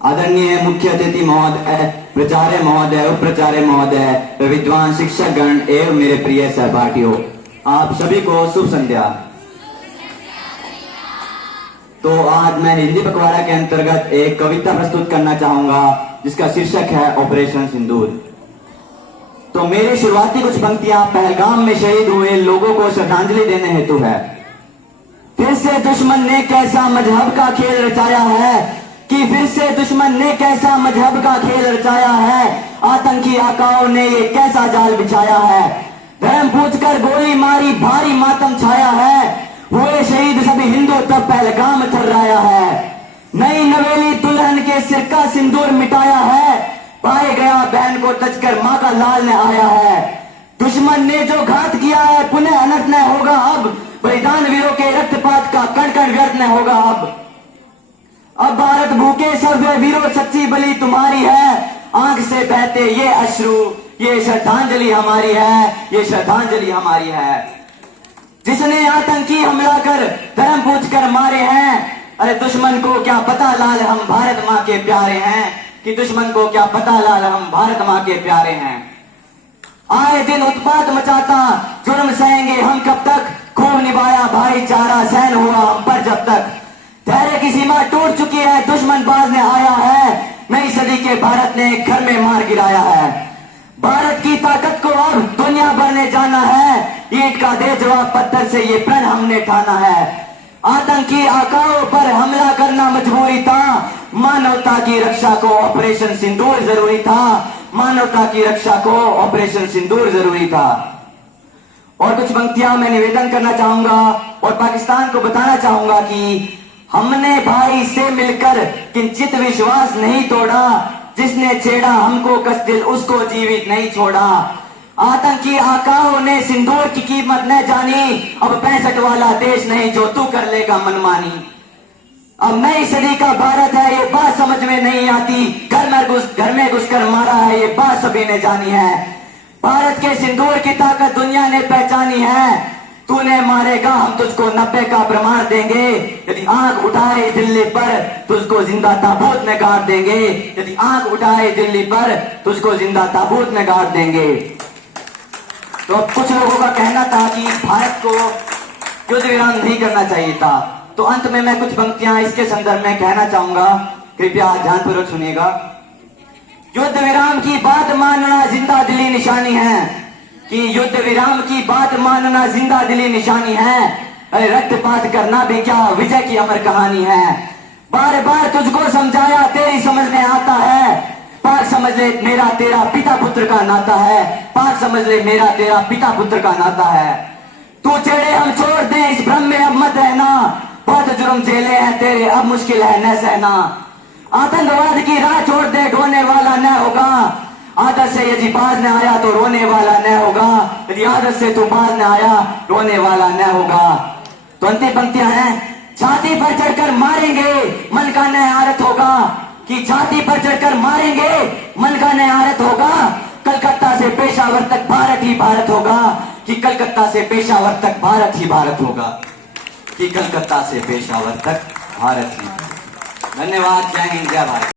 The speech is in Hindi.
आदरणीय मुख्य अतिथि महोदय, प्राचार्य महोदय, उप प्राचार्य महोदय, विद्वान शिक्षक गण एवं मेरे प्रिय सहपाठियों, आप सभी को शुभ संध्या। तो आज मैं हिंदी पखवाड़ा के अंतर्गत एक कविता प्रस्तुत करना चाहूंगा जिसका शीर्षक है ऑपरेशन सिंदूर। तो मेरी शुरुआती कुछ पंक्तियां पहलगाम में शहीद हुए लोगों को श्रद्धांजलि देने हेतु है। फिर से दुश्मन ने कैसा मजहब का खेल रचाया है कि फिर से दुश्मन ने कैसा मजहब का खेल रचाया है, आतंकी आकाओं ने ये कैसा जाल बिछाया है, धर्म पूछकर गोली मारी भारी मातम छाया है, हुए शहीद सभी हिंदू तब पहलगाम थर्राया है, नई नवेली दुल्हन के सिर का सिंदूर मिटाया है, पाए गया बहन को तजकर माँ का लाल ने आया है, दुश्मन ने जो घात किया है पुनः अनर्थ न होगा अब, बलिदान वीरों के रक्तपात का कण कण व्यर्थ न होगा अब भारत भूखे सब वीरों सच्ची बलि तुम्हारी है, आंख से बहते ये अश्रु ये श्रद्धांजलि हमारी है, ये श्रद्धांजलि हमारी है। जिसने आतंकी हमला कर धर्म पूछ कर मारे हैं, अरे दुश्मन को क्या पता लाल हम भारत माँ के प्यारे हैं, कि दुश्मन को क्या पता लाल हम भारत माँ के प्यारे हैं। आए दिन उत्पात मचाता जुर्म सहेंगे हम कब तक, खूब निभाया भाईचारा सहन हुआ हम पर जब तक, धैर्य की सीमा टूट चुकी है दुश्मन बाज ने आया है, नई सदी के भारत ने घर में मार गिराया है, भारत की ताकत को अब दुनिया भर ने जाना है, ईंट का दे जवाब पत्थर से ये प्रण हमने ठाना है, आतंकी आकाओं पर हमला करना मजबूरी था, मानवता की रक्षा को ऑपरेशन सिंदूर जरूरी था, मानवता की रक्षा को ऑपरेशन सिंदूर जरूरी था। और कुछ पंक्तियां मैं निवेदन करना चाहूंगा और पाकिस्तान को बताना चाहूंगा कि हमने भाई से मिलकर किंचित विश्वास नहीं तोड़ा, जिसने छेड़ा हमको कष्ट उसको जीवित नहीं छोड़ा, आतंकी आकाओं ने सिंदूर की कीमत न जानी, अब 65 वाला देश नहीं जो तू कर लेगा मनमानी, अब नई सदी का भारत है ये बात समझ में नहीं आती, घर में घुसकर मारा है ये बात सभी ने जानी है, भारत के सिंदूर की ताकत दुनिया ने पहचानी है, तूने मारेगा हम तुझको 90 का प्रमाण देंगे, यदि आंख उठाए दिल्ली पर तुझको जिंदा ताबूत में गाड़ देंगे, यदि आंख उठाए दिल्ली पर तुझको जिंदा ताबूत में गाड़ देंगे। तो अब कुछ लोगों का कहना था कि भारत को युद्ध विराम नहीं करना चाहिए था, तो अंत में मैं कुछ पंक्तियां इसके संदर्भ में कहना चाहूंगा, कृपया ध्यानपूर्वक सुनिएगा। युद्ध विराम की बात मानना जिंदा दिली निशानी है, कि युद्ध विराम की बात मानना जिंदा दिली निशानी है, अरे रक्तपात करना भी क्या विजय की अमर कहानी है, बार बार तुझको समझाया तेरी समझ में आता है, पाक समझ ले मेरा तेरा पिता पुत्र का नाता है, पाक समझ ले मेरा तेरा पिता पुत्र का नाता है, तू छेड़े हम छोड़ दे इस भ्रम में अब मत रहना, बहुत जुर्म झेले हैं तेरे अब मुश्किल है न सहना, आतंकवाद की राह छोड़ दे ढोने वाला न होगा, आदत से यदि बाज न आया तो रोने वाला न होगा, यदि आदत से तू बाज न आया रोने वाला न होगा। तो अंतिम पंक्तियां हैं, छाती पर चढ़कर मारेंगे मन का नया आरत होगा, कि छाती पर चढ़कर मारेंगे मन का नया आरत होगा, कलकत्ता से पेशावर तक भारत ही भारत होगा, कि कलकत्ता से पेशावर तक भारत ही भारत होगा, कि कलकत्ता से पेशावर तक भारत ही। धन्यवाद। जय हिंद जय भारत।